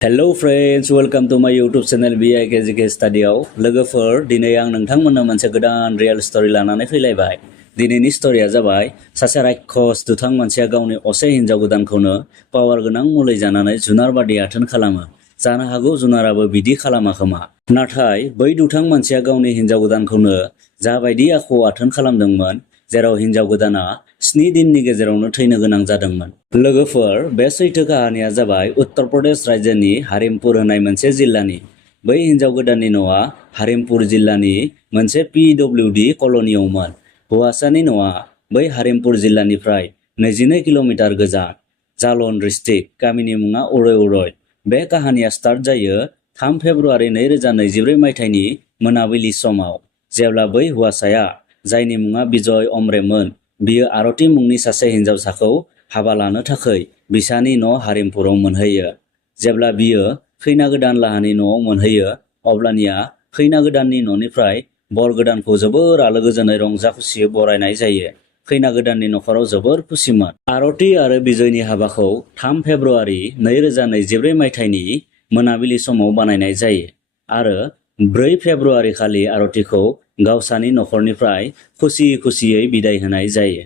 Hello friends, welcome to my YouTube channel Bikgkstudy आव लोगोफोर दिनै आं नोंथांमोननो मोनसे गोदान रियेल स्टोरी लानानै फैलायबाय। दिनैनि स्टोरीया जाबाय सासे रायखस दुथां मानसिया गावनि असे हिनजाव गोदानखौनो पावार गोनां मुलि जानानै जुनार बादि आथोन खालामो। जानो हागौ जुनाराबो बिदि खालामा खोमा। नाथाय बै दुथां मानसिया गावनि हिनजाव गोदानखौनो जाबायदि आखुआव आथोन खालामदोंमोन जेराव हिनजाव गोदाना 7 दिननि गेजेरावनो थैनो गोनां जादोंमोन। लोगोफोर बे सैथो काहानिया जाबाय उत्तर प्रदेश राज्योनि हारिमपुर होननाय मोनसे जिल्लानि। बै हिनजाव गोदाननि न'आ हारिमपुर जिल्लानि मोनसे PWD कल'नियावमोन। हौवासानि न'आ बै हारिमपुर जिल्लानिफ्राय 22 किल'मिटार गोजान। जालन डिस्ट्रिक्ट, गामिनि मुङा उरय। बे काहानिया स्टार्ट जायो 3 फेब्रुआरि 2024 मायथाइनि मोनाबिलि समाव, जेब्ला बै हौवासाया जायनि मुङा बिजय अमरेमोन, बियो आरती मुंनि सासे हिनजावसाखौ हाबा लानो थाखाय बिसानि न' हारिमपुराव मोनहैयो। जेब्ला बियो खैना गोदान लाहानि न'आव मोनहैयो, अब्लानिया खैना गोदाननि न'निफ्राय बर गोदानखौ जोबोर आलो गोजोनै रंजा खुसियै बरायनाय जायो। खैना गोदाननि नखराव जोबोर खुसिमोन। आरती आरो बिजयनि हाबाखौ 3 फेब्रुआरि 2024 मायथाइनि मोनाबिलि समाव बानायनाय जायो आरो 4 फेब्रुआरि खालि आरतीखौ गावसानि नखरनिफ्राय खुसियै बिदाय होनाय जायो।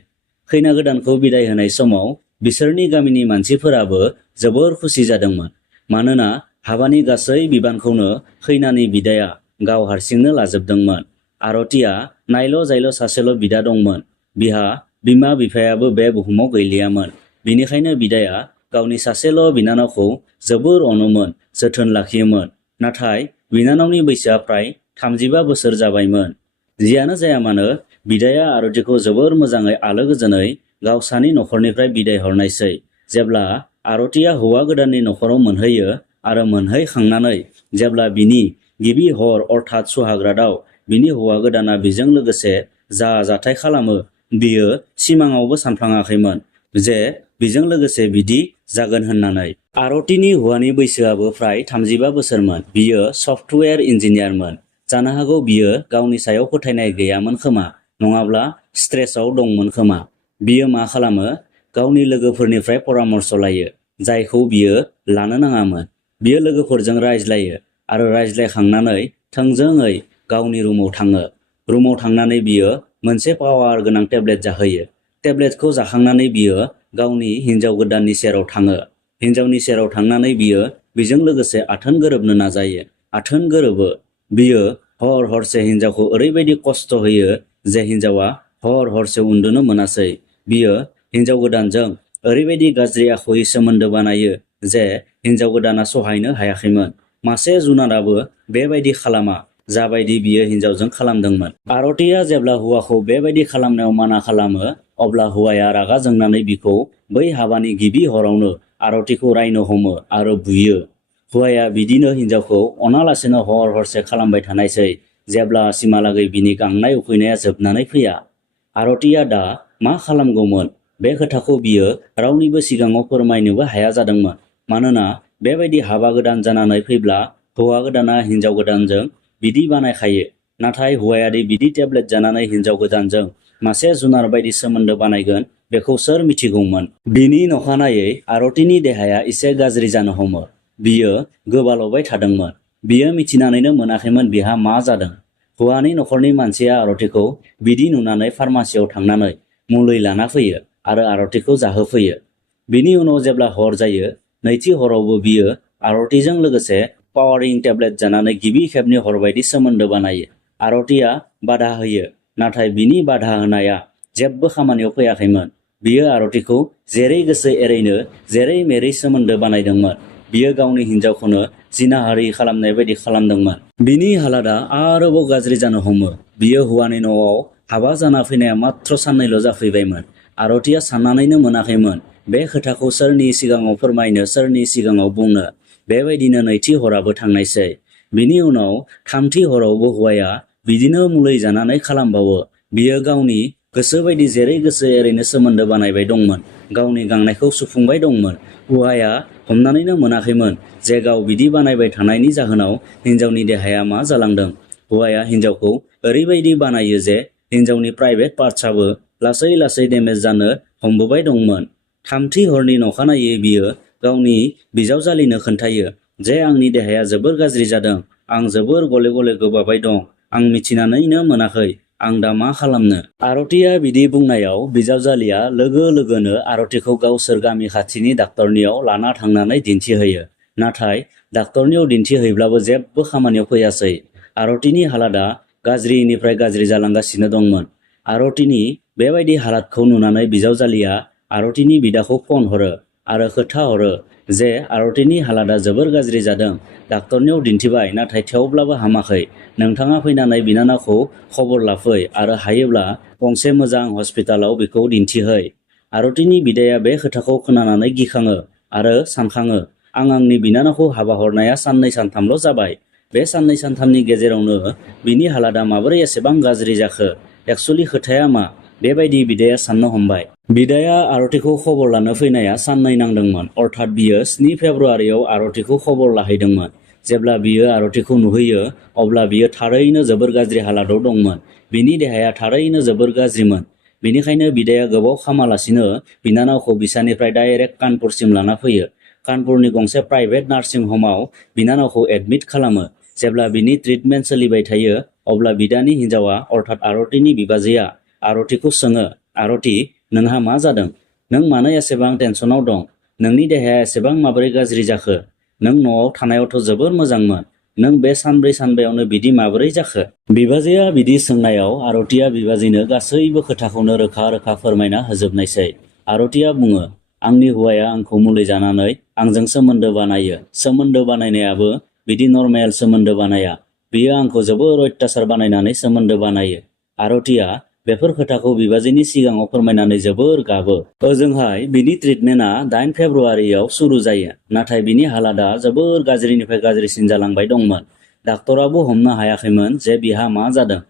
खैना गोदानखौ बिदाय होनाय समाव बिसोरनि गामिनि मानसिफोराबो जोबोर खुसि जादोंमोन, मानोना हाबानि गासै बिबानखौनो खैनानि बिदाया गाव हारसिंनो लाजोबदोंमोन। आरतीया नायल' जायल' सासेल' बिदा दंमोन। बिहा बिमा बिफायाबो बे बुहुमाव गैलियामोन। बिनिखायनो बिदाया गावनि सासेल' बिनानावखौ जोबोर अनोमोन, जोथोन लाखियोमोन। नाथाय बिनानावनि बैसोआ प्राय 35 बोसोर जाबायमोन। जियानो जाया मानो बिदाया आरतीखौ जोबोर मोजाङै आलो गोजोनै गावसानि नखरनिफ्राय बिदाय हरनायसै। जेब्ला आरतीया हौवा गोदाननि नखराव मोनहैयो आरो मोनहैखांनानै जेब्ला बिनि गिबि हर अर्थात सुहागरातआव बिनि हौवा गोदाना बिजों लोगोसे जा जाथाय खालामो, बियो सिमाङावबो सानफ्लाङाखैमोन जे बिजों लोगोसे बिदि जागोन होननानै। आरतीनि हौवानि बैसोआबो प्राय 35 बोसोरमोन। बियो सफ्टवेयर इन्जिनियारमोन। जानो हागौ बियो गावनि सायाव फोथायनाय गैयामोन खोमा, नङाब्ला स्ट्रेसआव दंमोन खोमा। बियो मा खालामो, गावनि लोगोफोरनिफ्राय परामर्श लायो, जायखौ बियो लानो नाङामोन। बियो लोगोफोरजों रायज्लायो आरो रायज्लायखांनानै थोंजोङै गावनि रुमाव थाङो। रुमाव थांनानै बियो मोनसे पावार गोनां टेब्लेट जाहोयो। टेब्लेटखौ जाखांनानै बियो गावनि हिनजाव गोदाननि सेराव थाङो। हिनजावनि सेराव थांनानै बियो बिजों लोगोसे आथोन गोरोबनो नाजायो। आथोन गोरोबो। बियो हर हरसे हिनजावखौ ओरैबायदि खस्थ होयो जे हिनजावा हर हरसे उन्दुनो मोनासै। बियो हिनजाव गोदानजों ओरैबायदि गाज्रि आखुयै सोमोन्दो बानायो जे हिनजाव गोदाना सहायनो हायाखैमोन। मासे जुनाराबो बेबायदि खालामा जाबायदि बियो हिनजावजों खालामदोंमोन। आरतीया जेब्ला हौवाखौ बेबायदि खालामनायाव माना खालामो, अब्ला हौवाया रागा जोंनानै बिखौ बै हाबानि गिबि हरावनो आरतीखौ रायनो हमो आरो बुयो। हौवाया बिदिनो हिनजावखौ अनालासेनो हर हरसे खालामबाय थानायसै, जेब्लासिमहालागै बिनि गांनाय उखैनाया जोबनानै फैया। आरतीया दा मा खालामगौमोन, बे खोथाखौ बियो रावनिबो सिगाङाव फोरमायनोबो हाया जादोंमोन। मानोना बेबायदि हाबा गोदान जानानै फैब्ला हौवा गोदाना हिनजाव गोदानजों बिदि बानायखायो। नाथाय हौवायादि बिदि टेब्लेट जानानै हिनजाव गोदानजों मासे जुनार बायदि सोमोन्दो बानायगोन, बेखौ सोर मिथिगौमोन। बिनि नखानायै आरतीनि देहाया एसे गाज्रि जानो हमो। बियो गोबाल'बाय थादोंमोन। बियो मिथिनानैनो मोनाखैमोन बिहा मा जादों। हौवानि नखरनि मानसिया आरतीखौ बिदि नुनानै फार्मासियाव थांनानै मुलि लाना फैयो आरो आरतीखौ जाहोफैयो। बिनि उनाव जेब्ला हर जायो, नैथि हरावबो बियो आरतीजों लोगोसे पावारिं टेब्लेट जानानै गिबि खेबनि हर बायदि सोमोन्दो बानायो। आरतीया बाधा होयो, नाथाय बिनि बाधा होनाया जेबो खामानियाव फैयाखैमोन। बियो आरतीखौ जेरै गोसो एरैनो जेरै मेरै सोमोन्दो बानायदोंमोन। बियो गावनि हिनजावखौनो जिनाहारि खालामनाय बायदि खालामदोंमोन। बिनि हालादा आरोबाव गाज्रि जानो हमो। बियो हौवानि न'आव हाबा जाना फैनाया मात्र साननैल' जाफैबायमोन। आरतीया साननानैनो मोनाखैमोन बे खोथाखौ सोरनि सिगाङाव फोरमायनो, सोरनि सिगाङाव बुंनो। बेबायदिनो नैथि हराबो थांनायसै। बिनि उनाव थामथि हरावबो हौवाया बिदिनो मुलि जानानै खालामबावो। बियो गावनि गोसो बायदि जेरै गोसो एरैनो सोमोन्दो बानायबाय दंमोन, गावनि गांनायखौ सुफुंबाय दंमोन। हौवाया हमनानैनो मोनाखैमोन जे गाव बिदि बानायबाय थानायनि जाहोनाव हिनजावनि देहाया मा जालांदों। हौवाया हिनजावखौ ओरैबायदि बानायो जे हिनजावनि प्राइभेट पार्टसाबो लासै लासै डेमेज जानो हमबोबाय दंमोन। थामथि हरनि नखानायै बियो गावनि बिजावजालिनो खोन्थायो जे आंनि देहाया जोबोर गाज्रि जादों, आं जोबोर गले गले गोबाबाय दं, आं मिथिनानैनो मोनाखै, आं दा मा खालामनो? आरतिया बिदि बुंनायाव बिजावजालिया लोगो लोगोनो आरतिखौ गावसोर गामि खाथिनि डाक्टरनियाव लाना थांनानै दिन्थिहैयो। नाथाय डाक्टरनियाव दिन्थिहैब्लाबो जेबो खामानियाव फैयासै। आरतिनि हालादा गाज्रिनिफ्राय गाज्रि जालांगासिनो दंमोन। आरतिनि बेबायदि हालादखौ नुनानै बिजावजालिया आरतिनि बिदाखौ फन हरो आरो खोथा हरो जे आरतिनि हालादा जोबोर गाज्रि जादों, डाक्टरनियाव दिन्थिबाय नाथाय थेवब्लाबो हामाखै, नोंथाङा फैनानै बिनानावखौ खबर लाफै आरो हायोब्ला गंसे मोजां हस्पिटालाव बिखौ दिन्थिहै। आरतिनि बिदाया बे खोथाखौ खोनानानै गिखाङो आरो सानखाङो, आं आंनि बिनानावखौ हाबा हरनाया साननै सानथामल' जाबाय, बे साननै सानथामनि गेजेरावनो बिनि हालादा माबोरै एसेबां गाज्रि जाखो, एक्सुलि खोथाया मा? बेबायदि बिदाया साननो हमबाय। बिदाया आरतिखौ खबर लानो फैनाया साननै नांदोंमोन, अर्थात बियो 7 फेब्रुआरियाव आरतिखौ खबर लाहैदोंमोन। जेब्ला बियो आरतिखौ नुहैयो अब्ला बियो थारैनो जोबोर गाज्रि हालादाव दंमोन। बिनि देहाया थारैनो जोबोर गाज्रिमोन। बेनिखायनो बिदाया गोबाव खामालासिनो बिनानावखौ बिसानिफ्राय डाइरेक्ट कानपुरसिम लाना फैयो। कानपुरनि गंसे प्राइभेट नार्सिं हमाव बिनानावखौ एडमिट खालामो। जेब्ला बिनि ट्रिटमेन्ट सोलिबाय थायो अब्ला बिदानि हिनजावा अर्थात आरतिनि बिबाजैया आरतिखौ सोङो, आरति, नोंहा मा जादों? नों मानो एसेबां टेनसनाव दं? नोंनि देहाया एसेबां माबोरै गाज्रि जाखो? नों न'आव थानायावथ' जोबोर मोजांमोन, नों बे सानब्रै सानबायावनो बिदि माबोरै जाखो? बिबाजैया बिदि सोंनायाव आरतिया बिबाजैनो गासैबो खोथाखौनो रोखा रोखा फोरमायना होजोबनायसै। आरतिया बुङो, आंनि हौवाया आंखौ मुलि जानानै आंजों सोमोन्दो बानायो। सोमोन्दो बानायनायाबो बिदि नर्मेल सोमोन्दो बानाया, बियो आंखौ जोबोर अत्याचार बानायनानै सोमोन्दो बानायो। आरतिया बेफोर खोथाखौ बिबाजैनि सिगाङाव फोरमायनानै जोबोर गाबो। ओजोंहाय बिनि ट्रिटमेन्टआ 8 फेब्रुआरियाव सुरु जायो, नाथाय बिनि हालादा जोबोर गाज्रिनिफ्राय गाज्रिसिन जालांबाय दंमोन। डाक्टराबो हमनो हायाखैमोन जे बिहा मा जादों।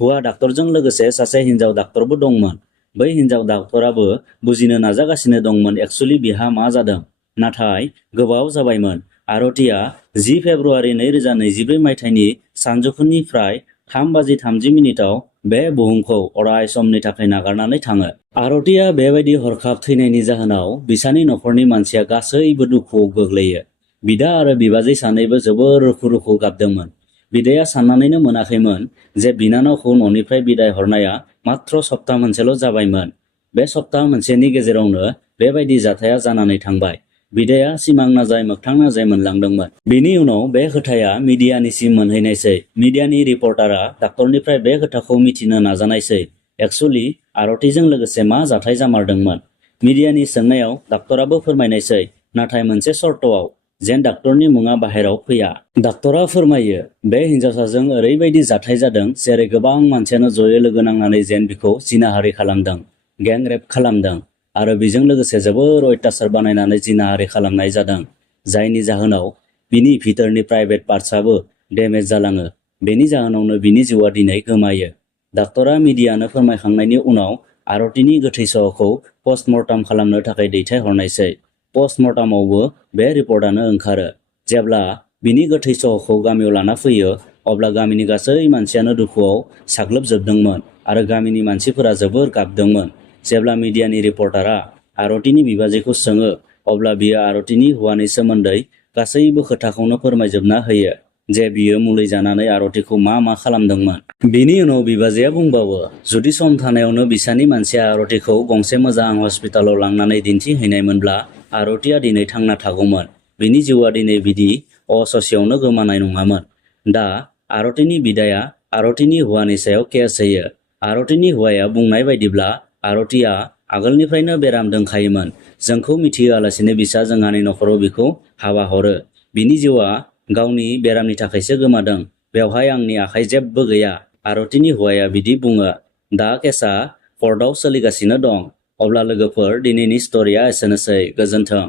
हुवा डाक्टरजों लोगोसे सासे हिनजाव डाक्टरबो दंमोन। बै हिनजाव डाक्टराबो बुजिनो नाजागासिनो दंमोन एक्सुलि बिहा मा जादों। नाथाय गोबाव जाबायमोन। आरतिया 10 फेब्रुआरि 2024 मायथाइनि सानजौफुनिफ्राय 3:30 बे बुहुमखौ अराय समनि थाखाय नागारनानै थाङो। आरतिया बेबायदि हरखाब थैनायनि जाहोनाव बिसानि नखरनि मानसिया गासैबो दुखुआव गोग्लैयो। बिदा आरो बिबाजै सानैबो जोबोर रुखु रुखु गाबदोंमोन। बिदाया साननानैनो मोनाखैमोन जे बिनानावखौ न'निफ्राय बिदाय हरनाया मात्र सप्ता मोनसेल' जाबायमोन। बे सप्ता मोनसेनि गेजेरावनो बेबायदि जाथाया जानानै थांबाय। बिदाया सिमां नाजाय मोगथां नाजाय मोनलांदोंमोन। बिनि उनाव बे खोथाया मिडियानिसिम मोनहैनायसै। मिडियानि रिपर्टारा डाक्टरनिफ्राय बे खोथाखौ मिथिनो नाजानायसै। एक्सुलि आरतिजों लोगोसे मा जाथाय जामारदोंमोन। मिडियानि सोंनायाव डाक्टराबो फोरमायनायसै, नाथाय मोनसे सर्तआव, जेन डाक्टरनि मुङा बाहेराव फैया। डाक्टरा फोरमायो, बे हिनजावसाजों ओरैबायदि जाथाय जादों जेरै गोबां मानसियानो जयै लोगो नांनानै जेन बिखौ जिनाहारि खालामदों, गें रेप खालामदों आरो बेजों लोगोसे जोबोर अत्याचार बानायनानै जिनाहारि खालामनाय जादों, जायनि जाहोनाव बिनि भितरनि प्राइभेट पार्टसाबो डेमेज जालाङो। बेनि जाहोनावनो बिनि जिउआ दिनै गोमायो। डाक्टरा मिडियानो फोरमायखांनायनि उनाव आरतिनि गोथै सहखौ पस्टमर्टम खालामनो थाखाय दैथायहरनायसै। पस्टमर्टमावबो बे रिपर्टआनो ओंखारो। जेब्ला बिनि गोथै सहखौ गामियाव लाना फैयो अब्ला गामिनि गासै मानसियानो दुखुआव साग्लोबजोबदोंमोन आरो गामिनि मानसिफोरा जोबोर गाबदोंमोन। जेब्ला मिडियानि रिपर्टारा आरतिनि बिबाजैखौ सोङो अब्ला बियो आरतिनि हौवानि सोमोन्दै गासैबो खोथाखौनो फोरमायजोबना होयो जे बियो मुलि जानानै आरतिखौ मा खालामदोंमोन। बिनि उनाव बिबाजैया बुंबावो, जुदि सम थानायावनो बिसानि मानसिया आरतिखौ गंसे मोजां हस्पिटालाव लांनानै दिन्थिहैनायमोनब्ला आरतिया दिनै थांना थागौमोन। बिनि जिउआ दिनै बिदि ससेयावनो गोमानाय नङामोन। दा आरतिनि बिदाया आरतिनि हौवानि सायाव केस होयो। आरतिनि हौवाया बुंनाय बायदिब्ला आरतिया आगोलनिफ्रायनो बेराम दंखायोमोन। जोंखौ मिथिहोआलासिनो बिसा जोंहानि नखराव बिखौ हाबा हरो। बिनि जिउआ गावनि बेरामनि थाखायसो गोमादों। बेवहाय आंनि आखाइ जेबो गैया। आरतिनि हौवाया बिदि बुङो। दा केसआ कर्टआव सोलिगासिनो दं। अब्ला लोगोफोर, दिनैनि स्ट'रिया एसेनोसै। गोजोन्थों।